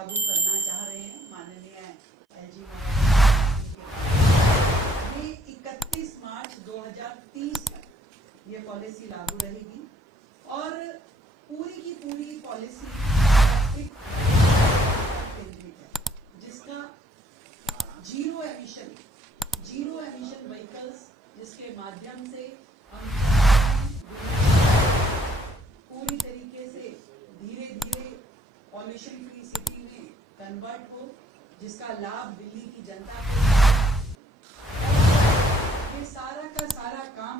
लागू करना चाह रहे हैं माननीय एलजी। ये 31 मार्च 2030 तक ये पॉलिसी लागू रहेगी और पूरी की पूरी पॉलिसी केंद्रित है, जिसका जीरो एमिशन व्हीकल्स, जिसके माध्यम से हम पूरी तरीके से धीरे धीरे पॉल्यूशन फ्री सिटी में कन्वर्ट हो, जिसका लाभ दिल्ली की जनता को। ये सारा का सारा काम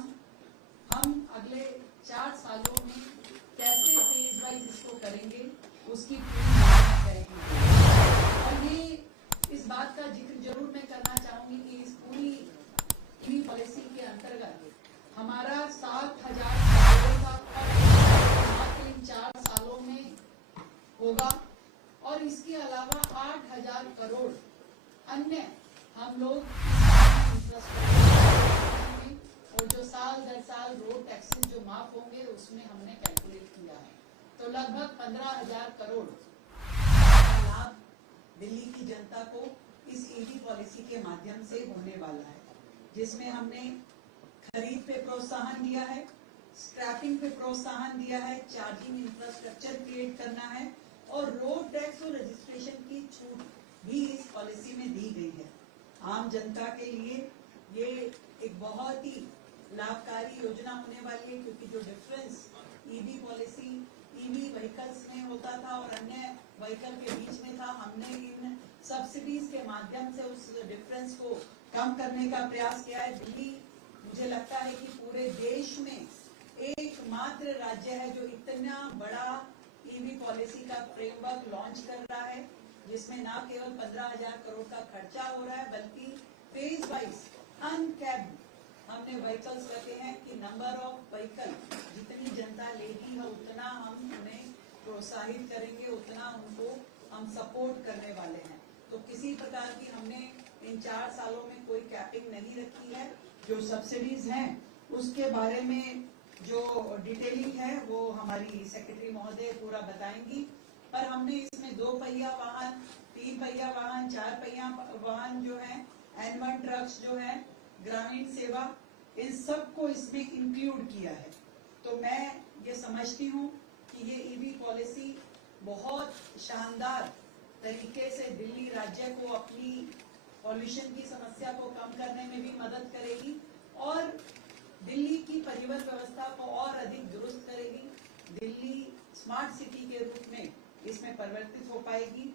हम अगले 4 सालों में कैसे फेज वाइज इसको करेंगे, उसकी पूरी योजना करेंगे। और ये इस बात का जिक्र जरूर मैं करना चाहूंगी कि इस पूरी ईवी पॉलिसी के अंतर्गत हमारा 7,000 करोड़ का मात्र इन 4 सालों में होगा और इसके अलावा 8,000 करोड़ अन्य हम लोग और जो साल दर साल रोड टैक्सेस जो माफ होंगे उसमें हमने कैलकुलेट किया है, तो लगभग 15,000 करोड़ का लाभ दिल्ली की जनता को इस ईवी पॉलिसी के माध्यम से होने वाला है, जिसमें हमने खरीद पे प्रोत्साहन दिया है, स्क्रैपिंग पे प्रोत्साहन दिया है, चार्जिंग इंफ्रास्ट्रक्चर क्रिएट करना है और रोड टैक्स और रजिस्ट्रेशन की छूट भी इस पॉलिसी में दी गई है। आम जनता के लिए ये एक बहुत ही लाभकारी योजना होने वाली है, क्योंकि जो difference EV policy EV vehicles में होता था और अन्य व्हीकल के बीच में था, हमने इन सब्सिडीज के माध्यम से उस डिफरेंस को कम करने का प्रयास किया है। दिल्ली मुझे लगता है कि पूरे देश में एकमात्र राज्य है जो इतना बड़ा ईवी पॉलिसी का फ्रेमवर्क लॉन्च कर रहा है, जिसमें न केवल 15,000 करोड़ का खर्चा हो रहा है, बल्कि फेज वाइज अनकैप्ड हमने व्हीकल्स रखे हैं कि नंबर ऑफ व्हीकल जितनी जनता लेगी है उतना हम उन्हें प्रोत्साहित करेंगे, उतना उनको हम सपोर्ट करने वाले हैं। तो किसी प्रकार की हमने इन 4 सालों में कोई कैपिंग नहीं रखी है। जो सब्सिडीज हैं उसके बारे में जो डिटेलिंग है वो हमारी सेक्रेटरी महोदय पूरा बताएंगी, पर हमने इसमें 2 पहिया वाहन, 3 पहिया वाहन, 4 पहिया वाहन जो है, एनिमल ट्रक्स जो है, ग्रामीण सेवा, इन सबको इसमें इंक्लूड किया है। तो मैं ये समझती हूँ कि ये ईवी पॉलिसी बहुत शानदार तरीके से दिल्ली राज्य को अपनी पॉल्यूशन की समस्या को कम करने में भी मदद करेगी और दिल्ली की परिवहन व्यवस्था को और अधिक दुरुस्त करेगी। दिल्ली स्मार्ट सिटी के रूप में इसमें परिवर्तित हो पाएगी।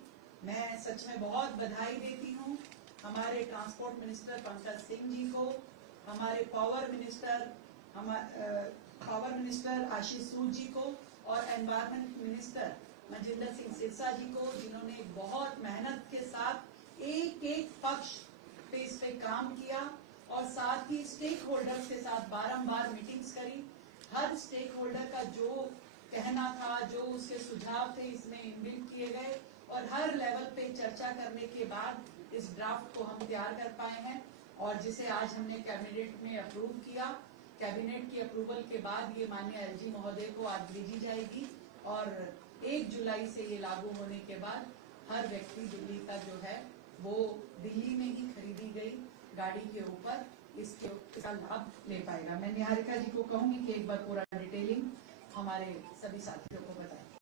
मैं सच में बहुत बधाई देती हूँ हमारे ट्रांसपोर्ट मिनिस्टर पंकज सिंह जी को, हमारे पावर मिनिस्टर आशीष सूद जी को और एनवायरमेंट मिनिस्टर मजिंदर सिंह सिरसा जी को, जिन्होंने बहुत मेहनत के साथ एक पक्ष पे इस पे काम किया और साथ ही स्टेक होल्डर्स के साथ बारंबार मीटिंग्स करी। हर स्टेक होल्डर का जो कहना था, जो उसके सुझाव थे, इसमें इनबिल्ट किए गए और हर लेवल पे चर्चा करने के बाद इस ड्राफ्ट को हम तैयार कर पाए हैं और जिसे आज हमने कैबिनेट में अप्रूव किया। कैबिनेट की अप्रूवल के बाद ये माननीय एलजी महोदय को आज भेजी जाएगी और 1 जुलाई से ये लागू होने के बाद हर व्यक्ति दिल्ली का जो है वो दिल्ली में ही खरीदी गई गाड़ी के ऊपर इसका लाभ ले पाएगा। मैं निहारिका जी को कहूंगी कि एक बार पूरा डिटेलिंग हमारे सभी साथियों को बताएं।